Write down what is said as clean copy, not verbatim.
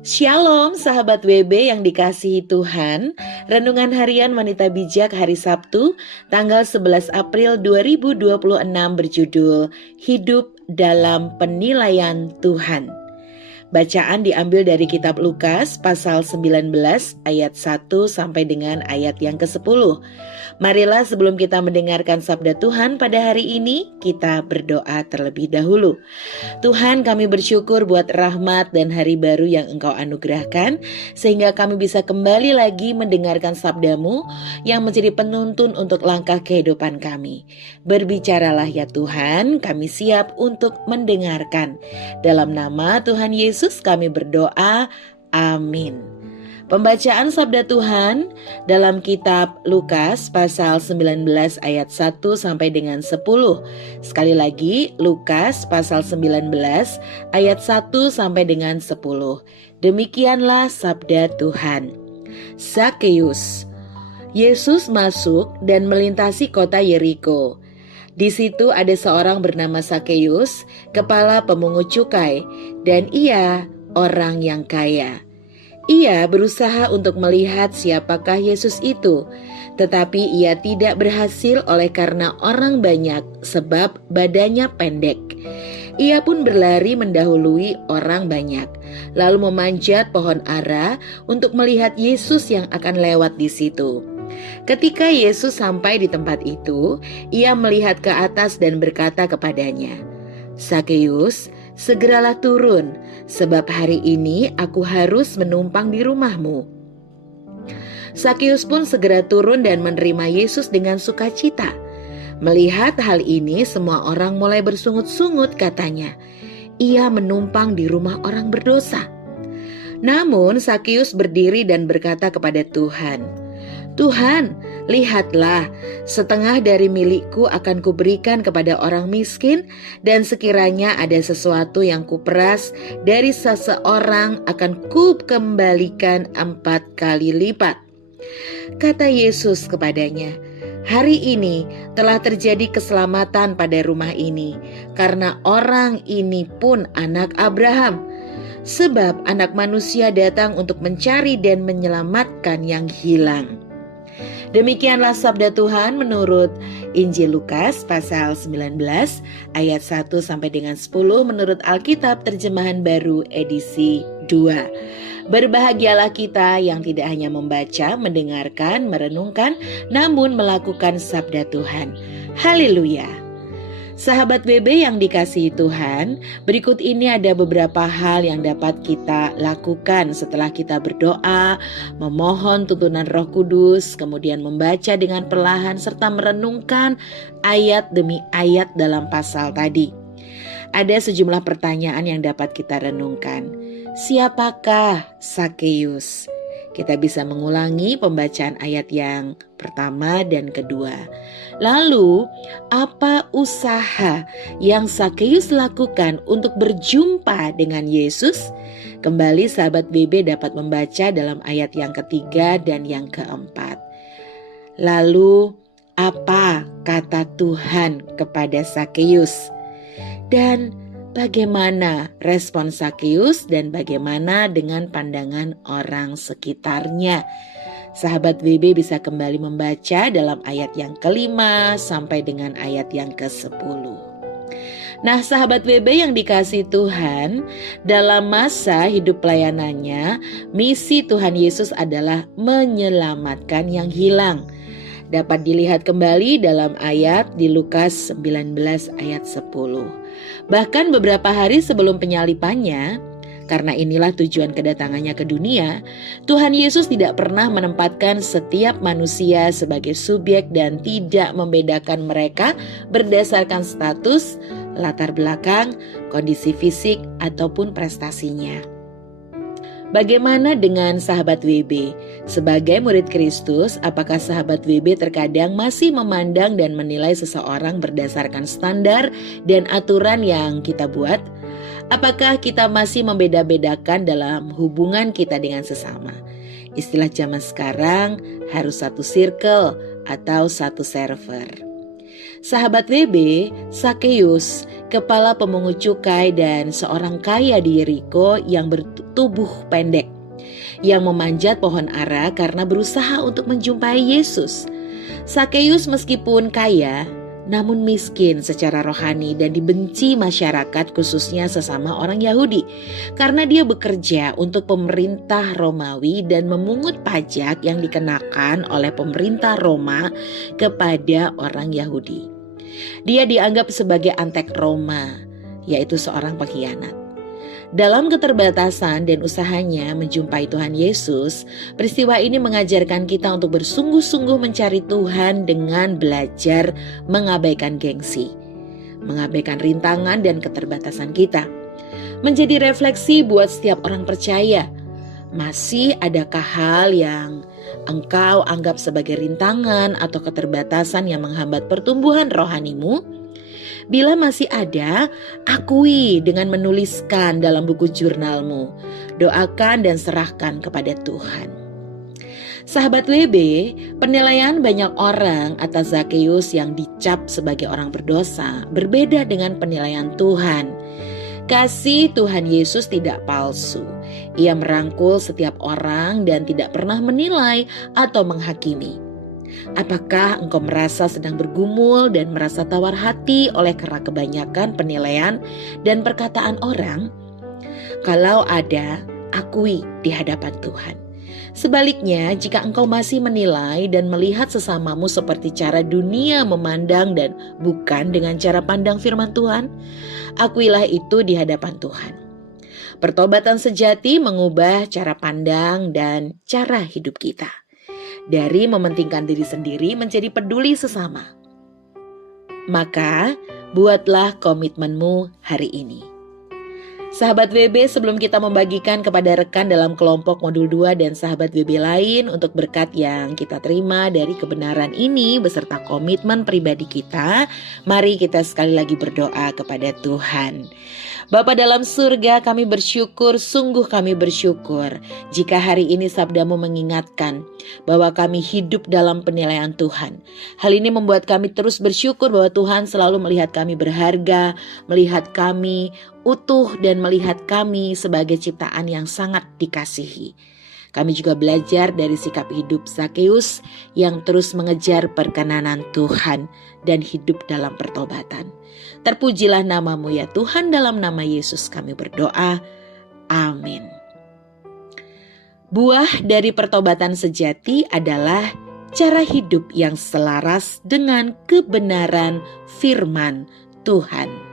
Shalom sahabat WB yang dikasihi Tuhan. Renungan harian Wanita Bijak hari Sabtu tanggal 11 April 2026 berjudul Hidup dalam Penilaian Tuhan. Bacaan diambil dari kitab Lukas pasal 19 ayat 1 sampai dengan ayat yang ke-10. Marilah sebelum kita mendengarkan sabda Tuhan pada hari ini, kita berdoa terlebih dahulu. Tuhan, kami bersyukur buat rahmat dan hari baru yang Engkau anugerahkan, sehingga kami bisa kembali lagi mendengarkan sabda-Mu yang menjadi penuntun untuk langkah kehidupan kami. Berbicaralah ya Tuhan, kami siap untuk mendengarkan. Dalam nama Tuhan Yesus kami berdoa, amin. Pembacaan sabda Tuhan dalam kitab Lukas pasal 19 ayat 1 sampai dengan 10. Sekali lagi, Lukas pasal 19 ayat 1 sampai dengan 10. Demikianlah sabda Tuhan. Zakeus. Yesus masuk dan melintasi kota Yeriko. Di situ ada seorang bernama Zakeus, kepala pemungut cukai, dan ia orang yang kaya. Ia berusaha untuk melihat siapakah Yesus itu, tetapi ia tidak berhasil oleh karena orang banyak sebab badannya pendek. Ia pun berlari mendahului orang banyak, lalu memanjat pohon ara untuk melihat Yesus yang akan lewat di situ. Ketika Yesus sampai di tempat itu, ia melihat ke atas dan berkata kepadanya, "Zakeus, segeralah turun, sebab hari ini aku harus menumpang di rumahmu." Zakeus pun segera turun dan menerima Yesus dengan sukacita. Melihat hal ini, semua orang mulai bersungut-sungut, katanya, "Ia menumpang di rumah orang berdosa." Namun Zakeus berdiri dan berkata kepada Tuhan, "Tuhan, lihatlah, setengah dari milikku akan kuberikan kepada orang miskin, dan sekiranya ada sesuatu yang kuperas dari seseorang akan kukembalikan 4 kali lipat." Kata Yesus kepadanya, "Hari ini telah terjadi keselamatan pada rumah ini, karena orang ini pun anak Abraham. Sebab Anak Manusia datang untuk mencari dan menyelamatkan yang hilang." Demikianlah sabda Tuhan menurut Injil Lukas pasal 19 ayat 1 sampai dengan 10 menurut Alkitab Terjemahan Baru edisi 2. Berbahagialah kita yang tidak hanya membaca, mendengarkan, merenungkan, namun melakukan sabda Tuhan. Haleluya. Sahabat BB yang dikasihi Tuhan, berikut ini ada beberapa hal yang dapat kita lakukan setelah kita berdoa, memohon tuntunan Roh Kudus, kemudian membaca dengan perlahan serta merenungkan ayat demi ayat dalam pasal tadi. Ada sejumlah pertanyaan yang dapat kita renungkan. Siapakah Zakeus? Kita bisa mengulangi pembacaan ayat yang pertama dan kedua. Lalu, apa usaha yang Zakeus lakukan untuk berjumpa dengan Yesus? Kembali sahabat BB dapat membaca dalam ayat yang ketiga dan yang keempat. Lalu, apa kata Tuhan kepada Zakeus? Dan bagaimana respon Zakeus dan bagaimana dengan pandangan orang sekitarnya? Sahabat WB bisa kembali membaca dalam ayat yang kelima sampai dengan ayat yang ke-10. Nah, sahabat WB yang dikasihi Tuhan, dalam masa hidup pelayanannya, misi Tuhan Yesus adalah menyelamatkan yang hilang. Dapat dilihat kembali dalam ayat di Lukas 19 ayat 10. Bahkan beberapa hari sebelum penyalipannya, karena inilah tujuan kedatangannya ke dunia, Tuhan Yesus tidak pernah menempatkan setiap manusia sebagai subjek dan tidak membedakan mereka berdasarkan status, latar belakang, kondisi fisik, ataupun prestasinya. Bagaimana dengan sahabat WB? Sebagai murid Kristus, apakah sahabat WB terkadang masih memandang dan menilai seseorang berdasarkan standar dan aturan yang kita buat? Apakah kita masih membeda-bedakan dalam hubungan kita dengan sesama? Istilah zaman sekarang harus satu circle atau satu server. Sahabat WB, Sakeus, kepala pemungut cukai dan seorang kaya di Yeriko yang bertubuh pendek, yang memanjat pohon ara karena berusaha untuk menjumpai Yesus. Sakeus meskipun kaya, namun miskin secara rohani dan dibenci masyarakat, khususnya sesama orang Yahudi, karena dia bekerja untuk pemerintah Romawi dan memungut pajak yang dikenakan oleh pemerintah Roma kepada orang Yahudi. Dia dianggap sebagai antek Roma, yaitu seorang pengkhianat. Dalam keterbatasan dan usahanya menjumpai Tuhan Yesus, peristiwa ini mengajarkan kita untuk bersungguh-sungguh mencari Tuhan dengan belajar mengabaikan gengsi, mengabaikan rintangan dan keterbatasan kita. Menjadi refleksi buat setiap orang percaya, masih adakah hal yang engkau anggap sebagai rintangan atau keterbatasan yang menghambat pertumbuhan rohanimu? Bila masih ada, akui dengan menuliskan dalam buku jurnalmu. Doakan dan serahkan kepada Tuhan. Sahabat WB, penilaian banyak orang atas Zakeus yang dicap sebagai orang berdosa berbeda dengan penilaian Tuhan. Kasih Tuhan Yesus tidak palsu. Ia merangkul setiap orang dan tidak pernah menilai atau menghakimi. Apakah engkau merasa sedang bergumul dan merasa tawar hati oleh karena kebanyakan penilaian dan perkataan orang? Kalau ada, akui di hadapan Tuhan. Sebaliknya, jika engkau masih menilai dan melihat sesamamu seperti cara dunia memandang dan bukan dengan cara pandang firman Tuhan, akuilah itu di hadapan Tuhan. Pertobatan sejati mengubah cara pandang dan cara hidup kita. Dari mementingkan diri sendiri menjadi peduli sesama. Maka, buatlah komitmenmu hari ini. Sahabat WB, sebelum kita membagikan kepada rekan dalam kelompok modul 2 dan sahabat WB lain untuk berkat yang kita terima dari kebenaran ini beserta komitmen pribadi kita, mari kita sekali lagi berdoa kepada Tuhan. Bapa dalam surga, kami bersyukur, sungguh kami bersyukur jika hari ini sabdamu mengingatkan bahwa kami hidup dalam penilaian Tuhan. Hal ini membuat kami terus bersyukur bahwa Tuhan selalu melihat kami berharga, melihat kami utuh dan melihat kami sebagai ciptaan yang sangat dikasihi. Kami juga belajar dari sikap hidup Zakeus yang terus mengejar perkenanan Tuhan dan hidup dalam pertobatan. Terpujilah namamu ya Tuhan, dalam nama Yesus kami berdoa. Amin. Buah dari pertobatan sejati adalah cara hidup yang selaras dengan kebenaran firman Tuhan.